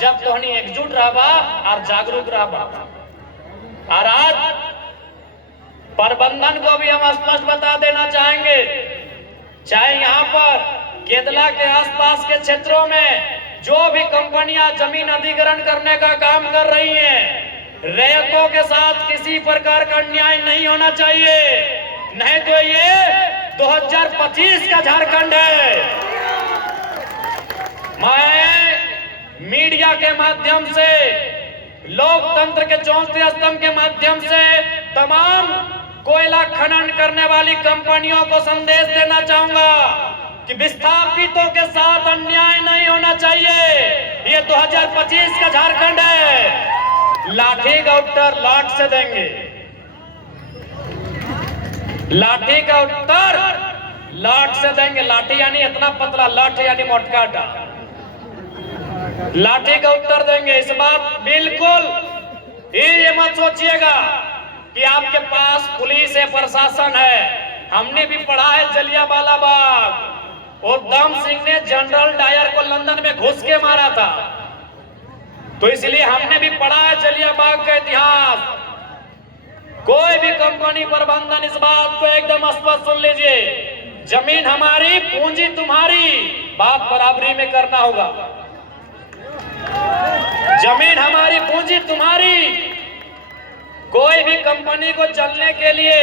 जब तोहनी एकजुट रहबा और जागरूक रहबा। और आज प्रबंधन को भी हम स्पष्ट बता देना चाहेंगे, चाहे यहाँ पर केदला के आसपास के क्षेत्रों में जो भी कंपनियां जमीन अधिग्रहण करने का काम कर रही हैं, रैयतों के साथ किसी प्रकार का अन्याय नहीं होना चाहिए, नहीं तो ये 2025 का झारखंड है। मैं मीडिया के माध्यम से, लोकतंत्र के चौथे स्तंभ के माध्यम से तमाम कोयला खनन करने वाली कंपनियों को संदेश देना चाहूंगा कि विस्थापितों के साथ अन्याय नहीं होना चाहिए। ये 2025 का झारखंड है। लाठी का उत्तर लाठ से देंगे, लाठी का उत्तर लाठ से देंगे। लाठी यानी इतना पतला, लाठ यानी मोटकाटा। लाठी का उत्तर देंगे। इस बात बिल्कुल ये मत सोचिएगा कि आपके पास पुलिस है, प्रशासन है। हमने भी पढ़ा है जलियांवाला बाग, उधम सिंह ने जनरल डायर को लंदन में घुस के मारा था, तो इसलिए हमने भी पढ़ा है जलियांवाला बाग का इतिहास। कोई भी कंपनी प्रबंधन इस बात को एकदम स्पष्ट सुन लीजिए, जमीन हमारी, पूंजी तुम्हारी, बात बराबरी में करना होगा। जमीन हमारी, पूंजी तुम्हारी। कोई भी कंपनी को चलने के लिए,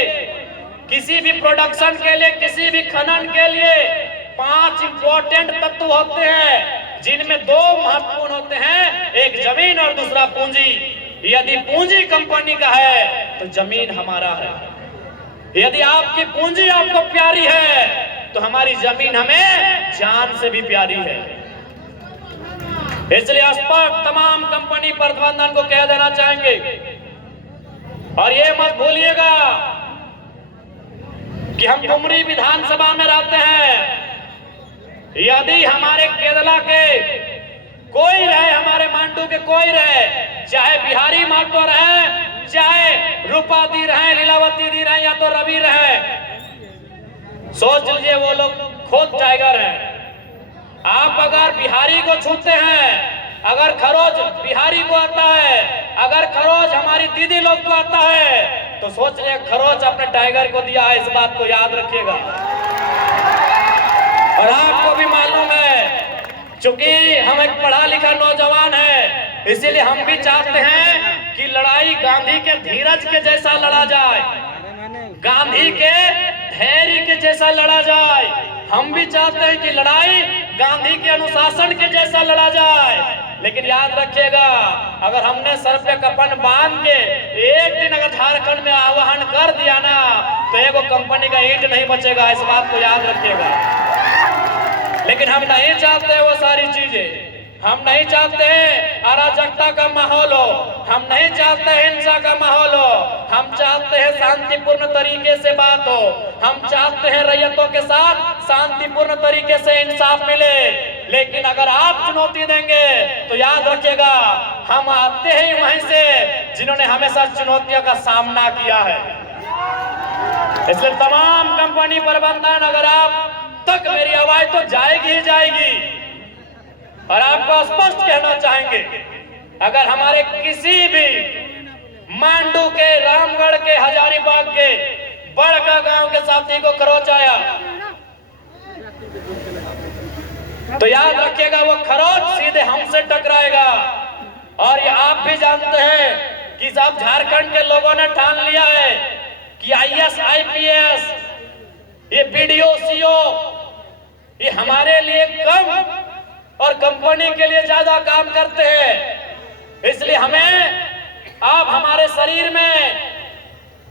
किसी भी प्रोडक्शन के लिए, किसी भी खनन के लिए 5 इंपॉर्टेंट तत्व होते हैं, जिनमें 2 महत्वपूर्ण होते हैं, एक जमीन और दूसरा पूंजी। यदि पूंजी कंपनी का है तो जमीन हमारा है। यदि आपकी पूंजी आपको प्यारी है तो हमारी जमीन हमें जान से भी प्यारी है। इसलिए स्पष्ट तमाम कंपनी प्रबंधन को कह देना चाहेंगे। और ये मत भूलिएगा कि हम डुमरी विधानसभा में रहते हैं। यदि हमारे केदला के कोई रहे, हमारे मांडू के कोई रहे, चाहे बिहारी महतो रहे, चाहे रूपा दी रहे, लीलावती दी रहे, या तो रवि रहे, सोच लीजिए वो लोग खुद टाइगर हैं। आप अगर बिहारी को छूते हैं, अगर खरोज बिहारी को आता है, अगर खरोज हमारी दीदी लोग को आता है, तो सोच रहे खरोज अपने टाइगर को दिया है। इस बात को याद रखिएगा। और आपको भी मालूम है, चूंकि हम एक पढ़ा लिखा नौजवान है, इसीलिए हम भी चाहते हैं कि लड़ाई गांधी के धीरज के जैसा लड़ा जाए, गांधी के धैर्य के जैसा लड़ा जाए। हम भी चाहते हैं कि लड़ाई गांधी के अनुशासन के जैसा लड़ा जाए। लेकिन याद रखिएगा, अगर हमने सर पे कफन बांध के एक दिन अगर झारखंड में आह्वान कर दिया ना, तो एगो कंपनी का ईंट नहीं बचेगा। इस बात को याद रखिएगा। लेकिन हम नहीं चाहते वो सारी चीजें। हम नहीं चाहते हैं अराजकता का माहौल हो, हम नहीं चाहते हिंसा का माहौल हो, हम चाहते हैं शांतिपूर्ण तरीके से बात हो, हम चाहते हैं रैयतों के साथ शांतिपूर्ण तरीके से इंसाफ मिले। लेकिन अगर आप चुनौती देंगे तो याद रखिएगा, हम आते हैं वहीं से जिन्होंने हमेशा चुनौतियों का सामना किया है। इसलिए तमाम कंपनी प्रबंधन, अगर आप तक मेरी आवाज तो जाएगी ही जाएगी। और आपको स्पष्ट कहना चाहेंगे, अगर हमारे किसी भी मांडू के, रामगढ़ के, हजारीबाग के, बड़का गांव के साथी को खरोच आया, तो याद रखिएगा वो खरोच सीधे हमसे टकराएगा। और ये आप भी जानते हैं कि सब झारखंड के लोगों ने ठान लिया है कि IAS, IPS, ये BDO, CO, ये हमारे लिए कम और कंपनी के लिए ज्यादा काम करते हैं। इसलिए हमें अब हमारे शरीर में,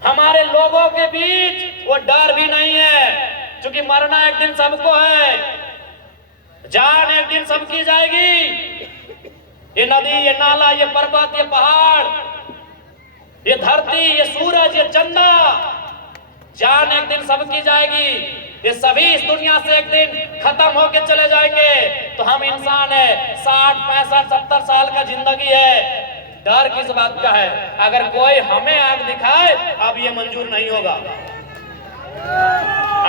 हमारे लोगों के बीच वो डर भी नहीं है, क्योंकि मरना एक दिन सबको है, जान एक दिन सबकी जाएगी। ये नदी, ये नाला, ये पर्वत, ये पहाड़, ये धरती, ये सूरज, ये चंदा, जान एक दिन सबकी जाएगी। ये सभी इस दुनिया से एक दिन खत्म होके चले जाएंगे। तो हम इंसान है, 60, 65, 70 साल का जिंदगी है, डर किस बात का है? अगर कोई हमें आग दिखाए, अब ये मंजूर नहीं होगा।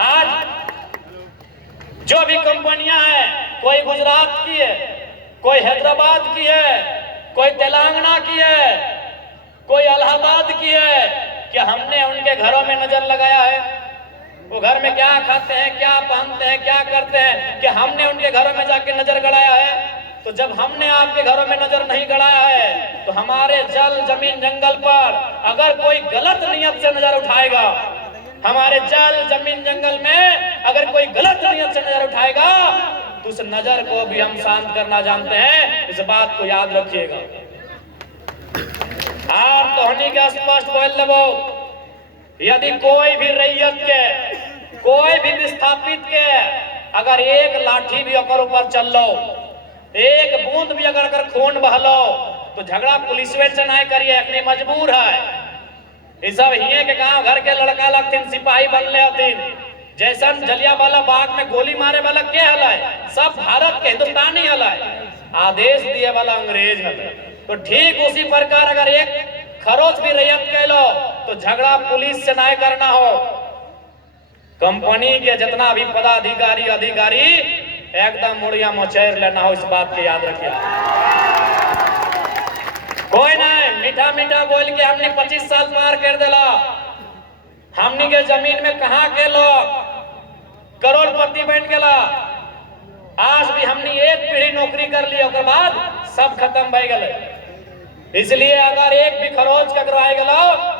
आज जो भी कंपनियां हैं, कोई गुजरात की है, कोई हैदराबाद की है, कोई तेलंगाना की है, कोई इलाहाबाद की है। क्या हमने उनके घरों में नजर लगाया है? वो घर में क्या खाते हैं, क्या पहनते हैं, क्या करते हैं, कि हमने उनके घरों में जाके नजर गड़ाया है? तो जब हमने आपके घरों में नजर नहीं गड़ाया है, तो हमारे जल जमीन जंगल पर अगर कोई गलत नियत से नजर उठाएगा, हमारे जल जमीन जंगल में अगर कोई गलत नियत से नजर उठाएगा, तो उस नजर को भी हम शांत करना जानते हैं। इस बात को याद रखिएगा। आप तोहनी के स्पष्ट बोल लेबो, यदि कोई भी रैयत के, कोई भी विस्थापित के अगर एक लाठी भी अगर ऊपर चल लो, एक बूंद भी अगर खून बहलो, तो झगड़ा पुलिस से नहीं करिए, अपनी मजबूर है। ये सब हिये के गांव घर के लड़का लगथिन, सिपाही बनले हथिन। जैसन जलियांवाला बाग में गोली मारे वाला के हलाय, सब भारत के हिंदुस्तानी हलाय, आदेश दिए वाला अंग्रेज हलाय। तो ठीक उसी प्रकार अगर एक खरोच भी रैयत कहलो, तो झगड़ा पुलिस से नहीं करना हो, कंपनी के जितना भी पदाधिकारी अधिकारी एकदम मुड़िया मोचेर लेना हो। इस बात के याद रखिए। कोई नहीं मीठा मीठा बोल के हमने 25 साल पार कर दिला, हमनी के जमीन में कहा के लोग करोड़पति बन गया। आज भी हमने एक पीढ़ी नौकरी कर ली, उसके बाद सब खत्म हो गए। इसलिए अगर एक भी खरोच ककराए गलो